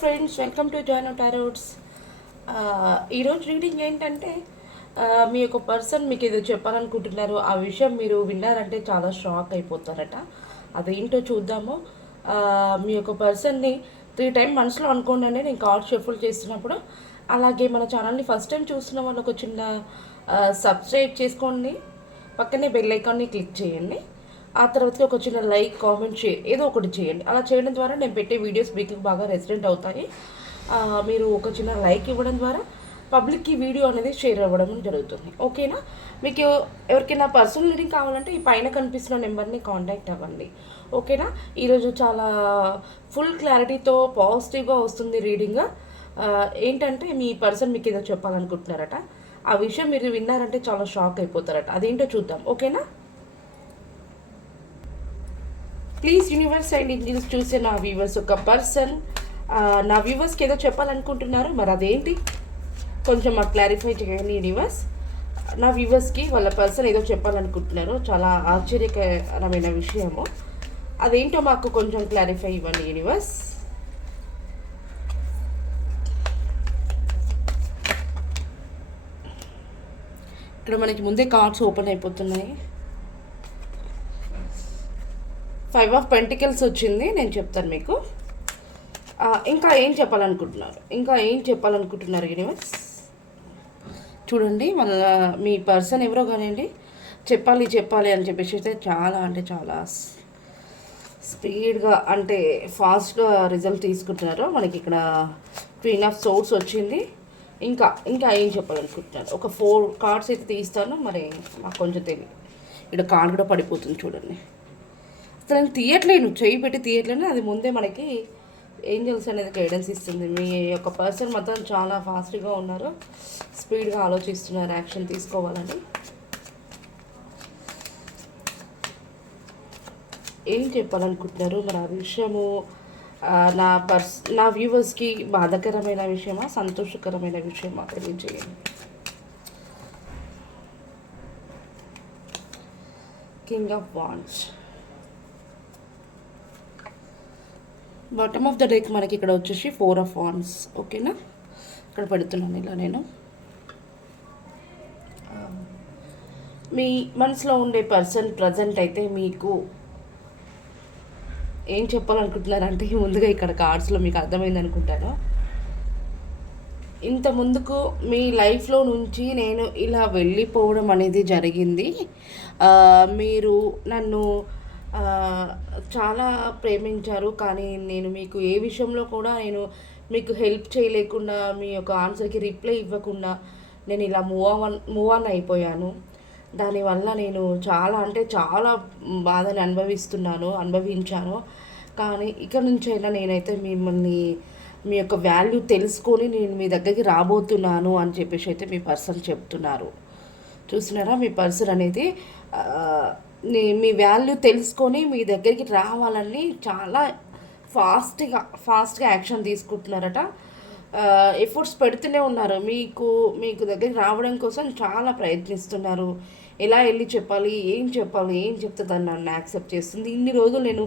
Friends, welcome to join టారోట్స్. ఈరోజు reading ఏంటంటే మీ యొక్క పర్సన్ మీకు ఏదో చెప్పాలనుకుంటున్నారు. ఆ విషయం మీరు విన్నారంటే చాలా షాక్ అయిపోతారట. అదేంటో చూద్దాము. మీ యొక్క పర్సన్ని 3 టైం మనసులో అనుకోండి. నేను కార్డ్ షఫుల్ చేస్తున్నప్పుడు. అలాగే మన ఛానల్ని ఫస్ట్ టైం చూస్తున్న వాళ్ళు ఒక చిన్న సబ్స్క్రైబ్ చేసుకోండి. పక్కనే బెల్ ఐకాన్ని క్లిక్ చేయండి. ఆ తర్వాతకి ఒక చిన్న లైక్, కామెంట్, షేర్ ఏదో ఒకటి చేయండి. అలా చేయడం ద్వారా నేను పెట్టే వీడియోస్ మీకు బాగా రెసిడెంట్ అవుతాయి. మీరు ఒక చిన్న లైక్ ఇవ్వడం ద్వారా పబ్లిక్కి వీడియో అనేది షేర్ అవ్వడం జరుగుతుంది. ఓకేనా? మీకు ఎవరికైనా పర్సనల్ రీడింగ్ కావాలంటే ఈ పైన కనిపిస్తున్న నెంబర్ని కాంటాక్ట్ అవ్వండి. ఓకేనా? ఈరోజు చాలా ఫుల్ క్లారిటీతో పాజిటివ్గా వస్తుంది రీడింగ్. ఏంటంటే మీ పర్సన్ మీకు ఏదో చెప్పాలనుకుంటున్నారట. ఆ విషయం మీరు విన్నారంటే చాలా షాక్ అయిపోతారట. అదేంటో చూద్దాం. ఓకేనా? ప్లీజ్ యూనివర్స్ అండ్ ఇంజిన్స్ చూసే నా వ్యూవర్స్ ఒక పర్సన్ నా వ్యూవర్స్కి ఏదో చెప్పాలనుకుంటున్నారు. మరి అదేంటి కొంచెం మాకు క్లారిఫై చేయండి యూనివర్స్. నా వ్యూవర్స్కి వాళ్ళ పర్సన్ ఏదో చెప్పాలనుకుంటున్నారు. చాలా ఆశ్చర్యకరమైన విషయము. అదేంటో మాకు కొంచెం క్లారిఫై ఇవ్వండి యూనివర్స్. ఇక్కడ మనకి ముందే కార్డ్స్ ఓపెన్ అయిపోతున్నాయి. 5 ఆఫ్ పెంటికల్స్ వచ్చింది. నేను చెప్తాను మీకు. ఇంకా ఏం చెప్పాలనుకుంటున్నారు యూనివర్స్. చూడండి, మళ్ళీ మీ పర్సన్ ఎవరో కానివ్వండి చెప్పాలి అని చెప్పేసి అయితే చాలా స్పీడ్గా ఫాస్ట్గా రిజల్ట్ తీసుకుంటున్నారు. మనకి ఇక్కడ క్వీన్ ఆఫ్ సోర్స్ వచ్చింది. ఇంకా ఏం చెప్పాలనుకుంటున్నారు. ఒక 4 కార్డ్స్ అయితే తీస్తాను. మరి నాకు కొంచెం తెలియదు. ఇక్కడ కార్డ్ కూడా పడిపోతుంది చూడండి. అసలు నేను చెయ్యి పెట్టి తీయట్లేను. అది ముందే మనకి ఏంజల్స్ అనేది గైడెన్స్ ఇస్తుంది. మీ యొక్క పర్సన్ మాత్రం చాలా ఫాస్ట్గా ఉన్నారు, స్పీడ్గా ఆలోచిస్తున్నారు యాక్షన్ తీసుకోవాలని. ఏం చెప్పాలనుకుంటున్నారు మరి ఆ విషయము? నా వ్యూవర్స్కి బాధాకరమైన విషయమా, సంతోషకరమైన విషయమా తెలియజేయండి. King of wands, bottom of the deck మనకి ఇక్కడ వచ్చేసి 4 ఆఫ్ వాండ్స్. ఓకేనా? ఇక్కడ పెడుతున్నాను ఇలా నేను. మీ మనసులో ఉండే పర్సన్ ప్రజెంట్ అయితే మీకు ఏం చెప్పాలనుకుంటున్నారంటే ముందుగా ఇక్కడ కార్డ్స్లో మీకు అర్థమైంది అనుకుంటాను. ఇంత ముందుకు మీ లైఫ్లో నుంచి నేను ఇలా వెళ్ళిపోవడం అనేది జరిగింది. మీరు నన్ను చాలా ప్రేమించారు, కానీ నేను మీకు ఏ విషయంలో కూడా నేను మీకు హెల్ప్ చేయలేకుండా, మీ యొక్క ఆన్సర్కి రిప్లై ఇవ్వకుండా నేను ఇలా మూవ్ ఆన్ అయిపోయాను. దానివల్ల నేను చాలా బాధని అనుభవించాను. కానీ ఇక నుంచైనా నేనైతే మిమ్మల్ని మీ యొక్క వాల్యూ తెలుసుకొని నేను మీ దగ్గరికి రాబోతున్నాను అని చెప్పేసి అయితే మీ పర్సన్ చెప్తున్నారు. చూసినారా? మీ పర్సన్ అనేది మీ వాల్యూ తెలుసుకొని మీ దగ్గరికి రావాలని చాలా ఫాస్ట్గా యాక్షన్ తీసుకుంటున్నారట. ఎఫర్ట్స్ పెడుతూనే ఉన్నారు. మీకు దగ్గరికి రావడం కోసం చాలా ప్రయత్నిస్తున్నారు. ఎలా వెళ్ళి చెప్పాలి, ఏం చెప్తే దాన్ని నన్ను యాక్సెప్ట్ చేస్తుంది. ఇన్ని రోజులు నేను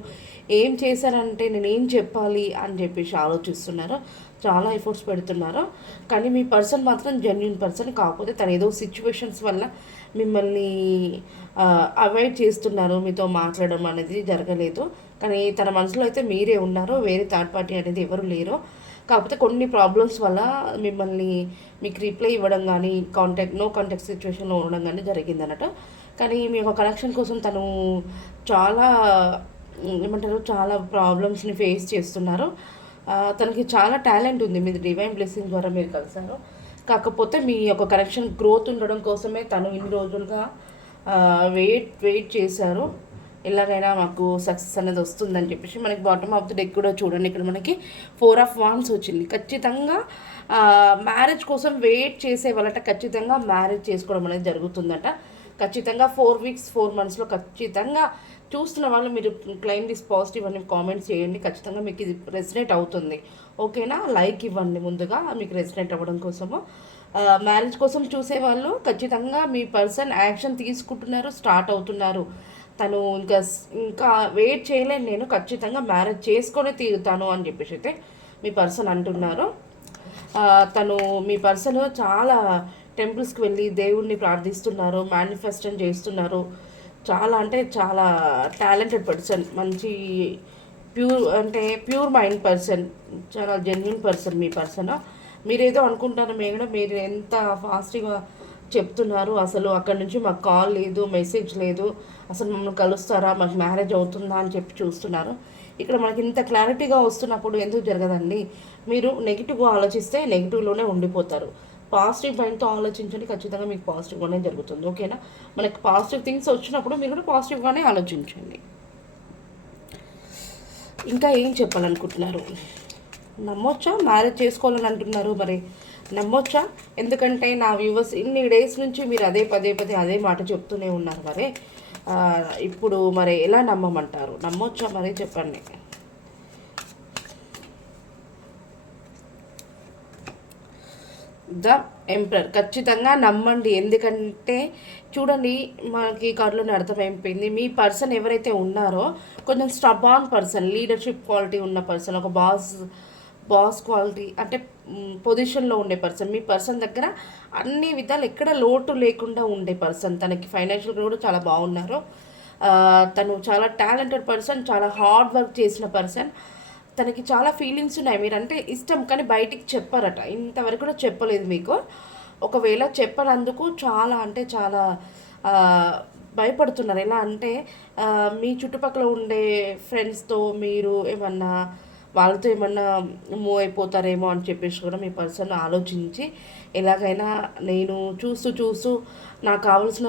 ఏం చేశానంటే నేను ఏం చెప్పాలి అని చెప్పేసి ఆలోచిస్తున్నారు. చాలా ఎఫర్ట్స్ పెడుతున్నారు. కానీ మీ పర్సన్ మాత్రం జెన్యూన్ పర్సన్. కాకపోతే తను ఏదో సిచ్యువేషన్స్ వల్ల మిమ్మల్ని అవాయిడ్ చేస్తున్నారు. మీతో మాట్లాడడం అనేది జరగలేదు. కానీ తన మనసులో అయితే మీరే ఉన్నారు, వేరే థర్డ్ పార్టీ అనేది ఎవరు లేరు. కాకపోతే కొన్ని ప్రాబ్లమ్స్ వల్ల మీకు రిప్లై ఇవ్వడం కానీ నో కాంటాక్ట్ సిచ్యువేషన్లో ఉండడం కానీ జరిగిందన్నట్టు. కానీ మీ యొక్క కనెక్షన్ కోసం తను చాలా ప్రాబ్లమ్స్ని ఫేస్ చేస్తున్నారు. తనకి చాలా టాలెంట్ ఉంది. మీది డివైన్ బ్లెస్సింగ్ ద్వారా మీరు కలిసారు. కాకపోతే మీ యొక్క కనెక్షన్ గ్రోత్ ఉండడం కోసమే తను ఇన్ని రోజులుగా వెయిట్ చేశారు. ఎలాగైనా మాకు సక్సెస్ అనేది వస్తుందని చెప్పేసి. మనకి బాటమ్ ఆఫ్ ది డెక్ కూడా చూడండి, ఇక్కడ మనకి 4 ఆఫ్ వాండ్స్ వచ్చింది. ఖచ్చితంగా మ్యారేజ్ కోసం వెయిట్ చేసే వాళ్ళట ఖచ్చితంగా మ్యారేజ్ చేసుకోవడం అనేది జరుగుతుందట. ఖచ్చితంగా 4 వీక్స్ 4 మంత్స్లో ఖచ్చితంగా చూస్తున్న వాళ్ళు మీరు క్లైమ్ దిస్ పాజిటివ్ అని కామెంట్స్ చేయండి. ఖచ్చితంగా మీకు ఇది రెసినేట్ అవుతుంది. ఓకేనా? లైక్ ఇవ్వండి ముందుగా మీకు రెసినేట్ అవ్వడం కోసము. మ్యారేజ్ కోసం చూసేవాళ్ళు ఖచ్చితంగా మీ పర్సన్ యాక్షన్ తీసుకుంటున్నారు, స్టార్ట్ అవుతున్నారు. తను ఇంకా వెయిట్ చేయలేను, నేను ఖచ్చితంగా మ్యారేజ్ చేసుకొని తీరుతాను అని చెప్పేసి అయితే మీ పర్సన్ అంటున్నారు. తను మీ పర్సన్ చాలా టెంపుల్స్కి వెళ్ళి దేవుణ్ణి ప్రార్థిస్తున్నారు, మేనిఫెస్టేషన్ చేస్తున్నారు. చాలా అంటే చాలా టాలెంటెడ్ పర్సన్, మంచి ప్యూర్ మైండ్ పర్సన్, చాలా జెన్యున్ పర్సన్ మీ పర్సన్. మీరేదో అనుకుంటారు మేడం, మీరు ఎంత ఫాస్ట్గా చెప్తున్నారు, అసలు అక్కడి నుంచి మాకు కాల్ లేదు, మెసేజ్ లేదు, అసలు మమ్మల్ని కలుస్తారా, మాకు మ్యారేజ్ అవుతుందా అని చెప్పి చూస్తున్నారు. ఇక్కడ మనకి ఇంత క్లారిటీగా వస్తున్నప్పుడు ఎందుకు జరగదండి? మీరు నెగిటివ్గా ఆలోచిస్తే నెగిటివ్లోనే ఉండిపోతారు. పాజిటివ్ మైండ్తో ఆలోచించండి, ఖచ్చితంగా మీకు పాజిటివ్గానే జరుగుతుంది. ఓకేనా? మనకి పాజిటివ్ థింగ్స్ వచ్చినప్పుడు మీరు కూడా పాజిటివ్గానే ఆలోచించండి. ఇంకా ఏం చెప్పాలనుకుంటున్నారు? నమ్మొచ్చా? మ్యారేజ్ చేసుకోవాలని అంటున్నారు, మరి నమ్మొచ్చా? ఎందుకంటే నా వ్యూవర్స్ ఇన్ని డేస్ నుంచి మీరు పదే అదే మాట చెప్తూనే ఉన్నారు. మరి ఇప్పుడు మరి ఎలా నమ్మమంటారు? నమ్మొచ్చా మరి చెప్పండి. ద ఎంపరర్, ఖచ్చితంగా నమ్మండి. ఎందుకంటే చూడండి, మనకి కార్డులోనే అర్థమైపోయింది. మీ పర్సన్ ఎవరైతే ఉన్నారో కొంచెం స్టబాన్ పర్సన్, లీడర్షిప్ క్వాలిటీ ఉన్న పర్సన్, ఒక బాస్ క్వాలిటీ అంటే పొజిషన్లో ఉండే పర్సన్. మీ పర్సన్ దగ్గర అన్ని విధాలు ఎక్కడ లోటు లేకుండా ఉండే పర్సన్. తనకి ఫైనాన్షియల్గా కూడా చాలా బాగున్నారు. తను చాలా టాలెంటెడ్ పర్సన్, చాలా హార్డ్ వర్క్ చేసిన పర్సన్. తనకి చాలా ఫీలింగ్స్ ఉన్నాయి, మీరంటే ఇష్టం, కానీ బయటికి చెప్పారట. ఇంతవరకు కూడా చెప్పలేదు మీకు. ఒకవేళ చెప్పనందుకు చాలా అంటే చాలా భయపడుతున్నారు. ఎలా అంటే మీ చుట్టుపక్కల ఉండే ఫ్రెండ్స్తో మీరు ఏమన్నా వాళ్ళతో ఏమన్నా మూవ్ అయిపోతారేమో అని చెప్పేసి కూడా మీ పర్సన్ ఆలోచించి ఎలాగైనా నేను చూస్తూ నాకు కావాల్సిన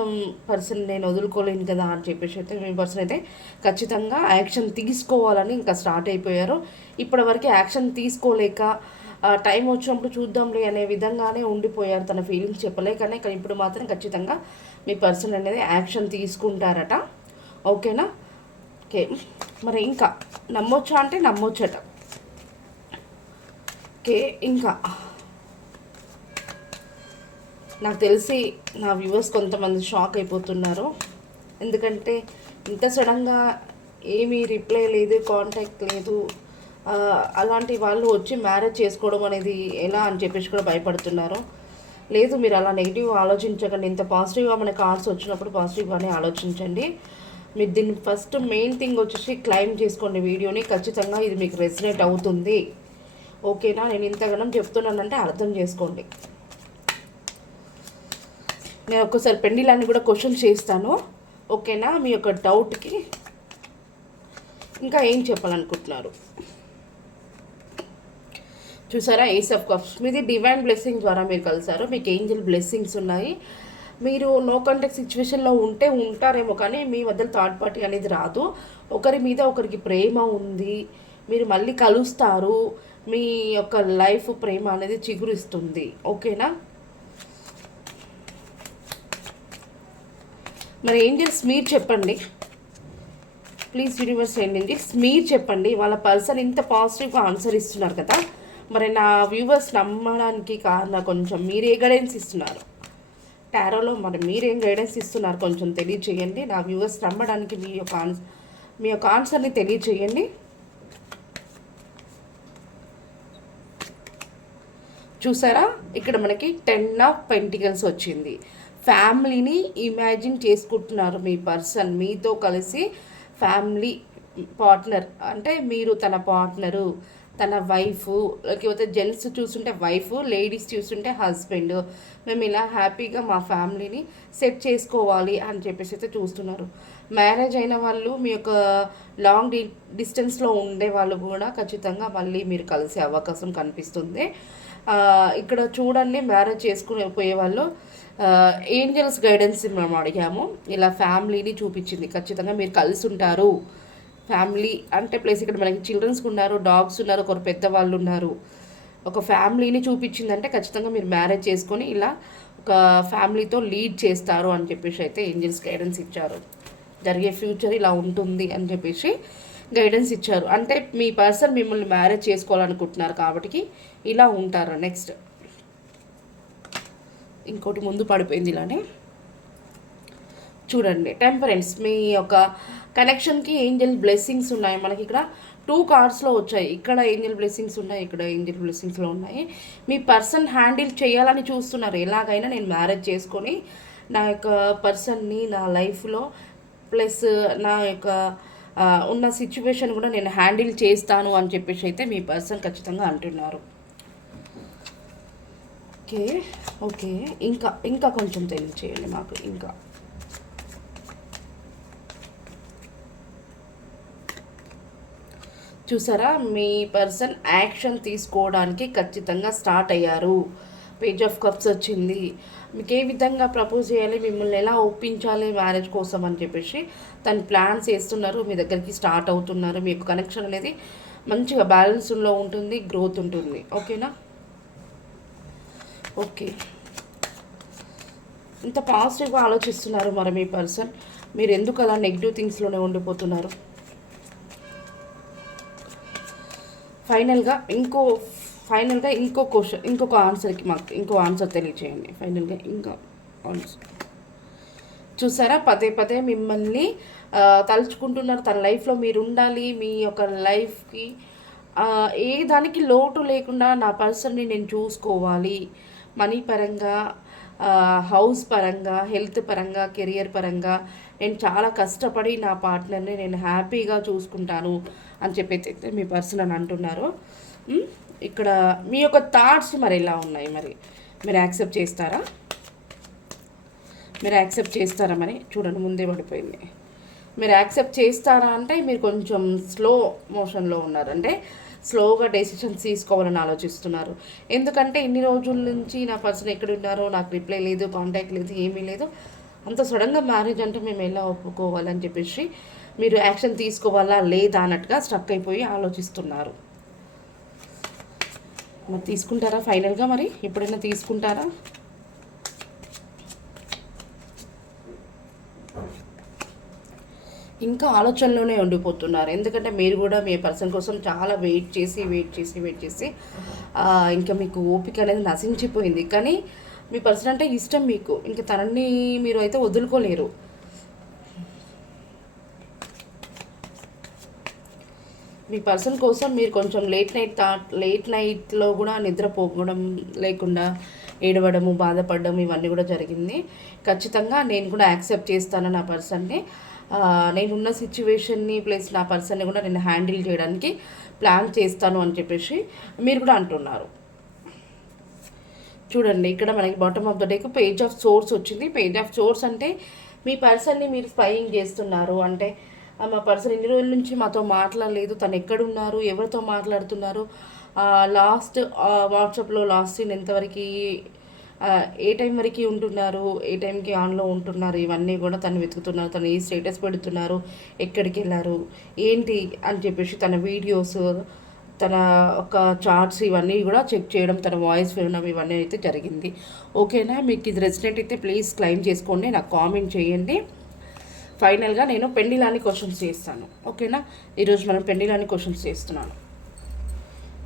పర్సన్ నేను వదులుకోలేను కదా అని చెప్పేసి అయితే మీ పర్సన్ అయితే ఖచ్చితంగా యాక్షన్ తీసుకోవాలని ఇంకా స్టార్ట్ అయిపోయారు. ఇప్పటివరకు యాక్షన్ తీసుకోలేక టైం వచ్చినప్పుడు చూద్దాంలే అనే విధంగానే ఉండిపోయారు. తన ఫీలింగ్స్ చెప్పలేకనే, కానీ ఇప్పుడు మాత్రం ఖచ్చితంగా మీ పర్సన్ అనేది యాక్షన్ తీసుకుంటారట. ఓకేనా? ఓకే, మరి ఇంకా నమ్మొచ్చా అంటే నమ్మొచ్చట. ఓకే, ఇంకా నాకు తెలిసి నా వ్యూవర్స్ కొంతమంది షాక్ అయిపోతున్నారు. ఎందుకంటే ఇంత సడన్గా ఏమీ రిప్లై లేదు, కాంటాక్ట్ లేదు, అలాంటి వాళ్ళు వచ్చి మ్యారేజ్ చేసుకోవడం అనేది ఎలా అని చెప్పేసి కూడా భయపడుతున్నారు. లేదు, మీరు అలా నెగిటివ్ ఆలోచించకండి. ఇంత పాజిటివ్గా మన కార్డ్స్ వచ్చినప్పుడు పాజిటివ్గానే ఆలోచించండి. మీరు దీన్ని ఫస్ట్ మెయిన్ థింగ్ వచ్చేసి క్లైమ్ చేసుకోండి వీడియోని. ఖచ్చితంగా ఇది మీకు రెసినేట్ అవుతుంది. ఓకేనా? నేను ఇంతగానం చెప్తున్నానంటే అర్థం చేసుకోండి. నేను ఒక్కసారి పెండిలాన్ని కూడా క్వశ్చన్ చేస్తాను. ఓకేనా? మీ యొక్క డౌట్కి ఇంకా ఏం చెప్పాలనుకుంటున్నారు? చూసారా, ఏస్ ఆఫ్ కప్స్ మీది డివైన్ బ్లెస్సింగ్ ద్వారా మీరు కలిసారు. మీకు ఏంజల్ బ్లెస్సింగ్స్ ఉన్నాయి. మీరు నో కాంటాక్ట్ సిచ్యువేషన్లో ఉంటారేమో, కానీ మీ మధ్య థర్డ్ పార్టీ అనేది రాదు. ఒకరి మీద ఒకరికి ప్రేమ ఉంది, మీరు మళ్ళీ కలుస్తారు. మీ యొక్క లైఫ్ ప్రేమ అనేది చిగురిస్తుంది. ఓకేనా? మరి ఏంజల్స్ మీరు చెప్పండి ప్లీజ్, యూనివర్స్ ఏంజల్స్ మీరు చెప్పండి. వాళ్ళ పర్సన్ ఇంత పాజిటివ్గా ఆన్సర్ ఇస్తున్నారు కదా, మరి నా వ్యూవర్స్ నమ్మడానికి కారణం కొంచెం మీరు ఏ గైడెన్స్ ఇస్తున్నారు టారోలో, మరి మీరేం గైడెన్స్ ఇస్తున్నారు కొంచెం తెలియచేయండి. నా వ్యూవర్స్ నమ్మడానికి మీ యొక్క ఆన్సర్ని తెలియచేయండి. చూసారా, ఇక్కడ మనకి 10 ఆఫ్ పెంటికల్స్ వచ్చింది. ఫ్యామిలీని ఇమాజిన్ చేసుకుంటున్నారు మీ పర్సన్. మీతో కలిసి ఫ్యామిలీ పార్ట్నర్ అంటే మీరు తన పార్ట్నరు, తన వైఫ్, లేకపోతే జెంట్స్ చూస్తుంటే వైఫ్, లేడీస్ చూస్తుంటే హస్బెండ్. మేము ఇలా హ్యాపీగా మా ఫ్యామిలీని సెట్ చేసుకోవాలి అని చెప్పేసి అయితే చూస్తున్నారు. మ్యారేజ్ అయిన వాళ్ళు, మీ యొక్క లాంగ్ డిస్టెన్స్లో ఉండే వాళ్ళు కూడా ఖచ్చితంగా మళ్ళీ మీరు కలిసే అవకాశం కనిపిస్తుంది. ఇక్కడ చూడండి, మ్యారేజ్ చేసుకుని పోయే వాళ్ళు ఏంజల్స్ గైడెన్స్ మేము అడిగాము. ఇలా ఫ్యామిలీని చూపించింది. ఖచ్చితంగా మీరు కలిసి ఉంటారు. ఫ్యామిలీ అంటే ప్లేస్ ఇక్కడ మనకి చిల్డ్రన్స్ ఉన్నారు, డాగ్స్ ఉన్నారు, ఒకరు పెద్దవాళ్ళు ఉన్నారు. ఒక ఫ్యామిలీని చూపించిందంటే ఖచ్చితంగా మీరు మ్యారేజ్ చేసుకొని ఇలా ఒక ఫ్యామిలీతో లీడ్ చేస్తారు అని చెప్పేసి అయితే ఏంజల్స్ గైడెన్స్ ఇచ్చారు. జరిగే ఫ్యూచర్ ఇలా ఉంటుంది అని చెప్పేసి గైడెన్స్ ఇచ్చారు. అంటే మీ పర్సన్ మిమ్మల్ని మ్యారేజ్ చేసుకోవాలనుకుంటున్నారు కాబట్టి ఇలా ఉంటారు. నెక్స్ట్ ఇంకోటి ముందు పడిపోయింది ఇలానే చూడండి. టెంపరెన్స్, మీ యొక్క కనెక్షన్కి ఏంజల్ బ్లెస్సింగ్స్ ఉన్నాయి. మనకి ఇక్కడ 2 కార్డ్స్లో వచ్చాయి. ఇక్కడ ఏంజెల్ బ్లెస్సింగ్స్ ఉన్నాయి, ఇక్కడ ఏంజెల్ బ్లెస్సింగ్స్లో ఉన్నాయి. మీ పర్సన్ హ్యాండిల్ చేయాలని చూస్తున్నారు. ఎలాగైనా నేను మ్యారేజ్ చేసుకొని నా యొక్క పర్సన్ని నా లైఫ్లో ప్లస్ నా యొక్క ఉన్న సిచ్యువేషన్ కూడా నేను హ్యాండిల్ చేస్తాను అని చెప్పేసి అయితే మీ పర్సన్ ఖచ్చితంగా అంటున్నారు. ఓకే ఓకే, ఇంకా ఇంకా కొంచెం తెలియచేయండి మాకు. ఇంకా చూసారా, మీ పర్సన్ యాక్షన్ తీసుకోవడానికి ఖచ్చితంగా స్టార్ట్ అయ్యారు. పేజ్ ఆఫ్ కప్స్ వచ్చింది. మీకు ఏ విధంగా ప్రపోజ్ చేయాలి, మిమ్మల్ని ఎలా ఒప్పించాలి మ్యారేజ్ కోసం అని చెప్పేసి తను ప్లాన్స్ వేస్తున్నారు. మీ దగ్గరికి స్టార్ట్ అవుతున్నారు. మీ యొక్క కనెక్షన్ అనేది మంచిగా బ్యాలెన్స్లో ఉంటుంది, గ్రోత్ ఉంటుంది. ఓకేనా? ఓకే, ఇంత పాజిటివ్గా ఆలోచిస్తున్నారు మరి మీ పర్సన్. మీరు ఎందుకు అలా నెగిటివ్ థింగ్స్లోనే ఉండిపోతున్నారు? ఫైనల్గా ఇంకో క్వశ్చన్, ఇంకొక ఆన్సర్కి మాకు ఇంకో ఆన్సర్ తెలియచేయండి. ఫైనల్గా ఇంకా ఆన్సర్. చూసారా, పదే పదే మిమ్మల్ని తలుచుకుంటున్నారు. తన లైఫ్లో మీరు ఉండాలి. మీ యొక్క లైఫ్కి ఏ దానికి లోటు లేకుండా నా పర్సన్ని నేను చూసుకోవాలి. మనీ పరంగా, హౌస్ పరంగా, హెల్త్ పరంగా, కెరియర్ పరంగా నేను చాలా కష్టపడి నా పార్ట్నర్ని నేను హ్యాపీగా చూసుకుంటాను అని చెప్పైతే మీ పర్సన్ అని అంటున్నారు. ఇక్కడ మీ యొక్క థాట్స్ మరి ఎలా ఉన్నాయి? మరి మీరు యాక్సెప్ట్ చేస్తారా? మరి చూడండి, ముందే పడిపోయింది. మీరు యాక్సెప్ట్ చేస్తారా అంటే మీరు కొంచెం స్లో మోషన్లో ఉన్నారు. అంటే స్లోగా డెసిషన్స్ తీసుకోవాలని ఆలోచిస్తున్నారు. ఎందుకంటే ఇన్ని రోజుల నుంచి నా పర్సన్ ఎక్కడ ఉన్నారో నాకు రిప్లై లేదు, కాంటాక్ట్ లేదు, ఏమీ లేదు. అంత సడన్గా మ్యారేజ్ అంటే మేము ఎలా ఒప్పుకోవాలని చెప్పేసి మీరు యాక్షన్ తీసుకోవాలా లేదా అన్నట్టుగా స్ట్రక్ అయిపోయి ఆలోచిస్తున్నారు. మరి తీసుకుంటారా ఫైనల్గా? మరి ఎప్పుడైనా తీసుకుంటారా? ఇంకా ఆలోచనలోనే ఉండిపోతున్నారు. ఎందుకంటే మీరు కూడా మీ పర్సన్ కోసం చాలా వెయిట్ చేసి ఇంకా మీకు ఓపిక అనేది నశించిపోయింది. కానీ మీ పర్సన్ అంటే ఇష్టం మీకు. ఇంకా తనని మీరు అయితే వదులుకోలేరు. మీ పర్సన్ కోసం మీరు కొంచెం లేట్ నైట్లో కూడా నిద్రపోవడం లేకుండా ఏడవడము, బాధపడడం ఇవన్నీ కూడా జరిగింది. ఖచ్చితంగా నేను కూడా యాక్సెప్ట్ చేస్తాను నా పర్సన్ని. నేనున్న సిచ్యువేషన్ని ప్లస్ నా పర్సన్ని కూడా నేను హ్యాండిల్ చేయడానికి ప్లాన్ చేస్తాను అని చెప్పేసి మీరు కూడా అంటున్నారు. చూడండి, ఇక్కడ మనకి బాటమ్ ఆఫ్ ద డేకు పేజ్ ఆఫ్ సోర్స్ వచ్చింది. పేజ్ ఆఫ్ సోర్స్ అంటే మీ పర్సన్ని మీరు స్పైయింగ్ చేస్తున్నారు. అంటే మా పర్సన్ ఎన్ని రోజుల నుంచి మాతో మాట్లాడలేదు, తను ఎక్కడున్నారు, ఎవరితో మాట్లాడుతున్నారు, లాస్ట్ వాట్సాప్లో లాస్ట్ సీన్ ఎంతవరకు, ఏ టైం వరకు ఉంటున్నారు, ఏ టైంకి ఆన్లో ఉంటున్నారు, ఇవన్నీ కూడా తను వెతుకుతున్నారు. తను ఏ స్టేటస్ పెడుతున్నారు, ఎక్కడికి వెళ్ళారు, ఏంటి అని చెప్పేసి తన వీడియోస్, తన ఒక చార్ట్స్ ఇవన్నీ కూడా చెక్ చేయడం, తన వాయిస్ వినడం ఇవన్నీ అయితే జరిగింది. ఓకేనా? మీకు ఇది రెసిడెంట్ అయితే ప్లీజ్ క్లెయిమ్ చేసుకోండి, నాకు కామెంట్ చేయండి. ఫైనల్గా నేను పెండిలాని క్వశ్చన్స్ చేస్తాను. ఓకేనా? ఈరోజు మనం పెండిలాని క్వశ్చన్స్ చేస్తున్నాను.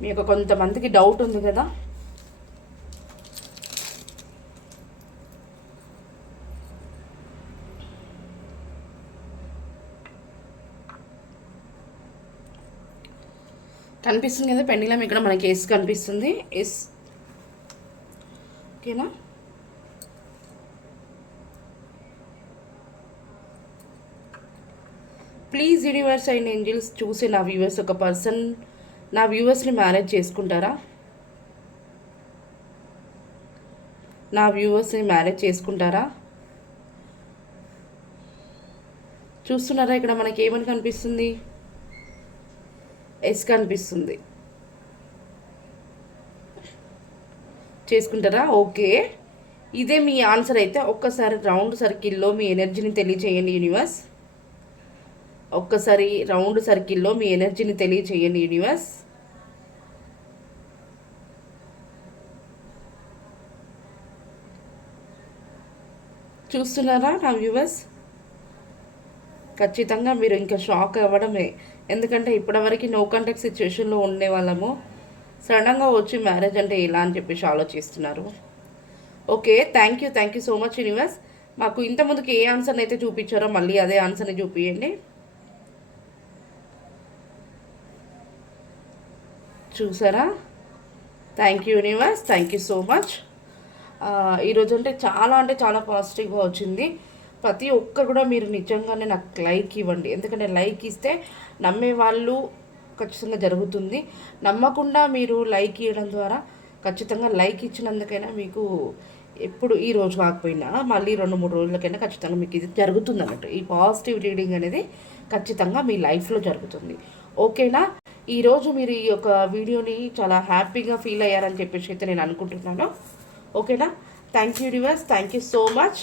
మీ యొక్క కొంతమందికి డౌట్ ఉంది కదా, కనిపిస్తుంది కదా పెండిలం, ఇక్కడ మనకి ఎస్ కనిపిస్తుంది. ఎస్. ఓకేనా? ప్లీజ్ యూనివర్స్ అండ్ ఏంజిల్స్ చూసి నా వ్యూవర్స్, ఒక పర్సన్ నా వ్యూవర్స్ని మ్యారేజ్ చేసుకుంటారా? నా వ్యూవర్స్ని మ్యారేజ్ చేసుకుంటారా? చూస్తున్నారా, ఇక్కడ మనకి ఏమని కనిపిస్తుంది? ఎస్ కనిపిస్తుంది. చేసుకుంటారా? ఓకే, ఇదే మీ ఆన్సర్ అయితే ఒక్కసారి రౌండ్ సర్కిల్లో మీ ఎనర్జీని తెలియచేయండి యూనివర్స్. ఒక్కసారి రౌండ్ సర్కిల్లో మీ ఎనర్జీని తెలియచేయండి యూనివర్స్. చూస్తున్నారా నా వ్యూవర్స్? ఖచ్చితంగా మీరు ఇంకా షాక్ అవ్వడమే. ఎందుకంటే ఇప్పటివరకు నో కాంటాక్ట్ సిచ్యువేషన్లో ఉండే వాళ్ళము సడన్గా వచ్చి మ్యారేజ్ అంటే ఇలా అని చెప్పేసి ఆలోచిస్తున్నారు. Okay, thank you so much universe. మాకు ఇంతకుముందుకు ఏ ఆన్సర్ని అయితే చూపించారో మళ్ళీ అదే ఆన్సర్ని చూపించండి. చూసారా? Thank you universe, thank you so much. ఈరోజు అంటే చాలా పాజిటివ్గా వచ్చింది. ప్రతి ఒక్కరు కూడా మీరు నిజంగానే నాకు లైక్ ఇవ్వండి. ఎందుకంటే లైక్ ఇస్తే నమ్మే వాళ్ళు ఖచ్చితంగా జరుగుతుంది. నమ్మకుండా మీరు లైక్ ఇవ్వడం ద్వారా ఖచ్చితంగా లైక్ ఇచ్చినందుకైనా మీకు ఎప్పుడు ఈ రోజు కాకపోయినా మళ్ళీ 2-3 రోజులకైనా ఖచ్చితంగా మీకు ఇది జరుగుతుంది అన్నట్టు. ఈ పాజిటివ్ రీడింగ్ అనేది ఖచ్చితంగా మీ లైఫ్లో జరుగుతుంది. ఓకేనా? ఈరోజు మీరు ఈ యొక్క వీడియోని చాలా హ్యాపీగా ఫీల్ అయ్యారని చెప్పేసి అయితే నేను అనుకుంటున్నాను. ఓకేనా? Thank you universe, thank you so much.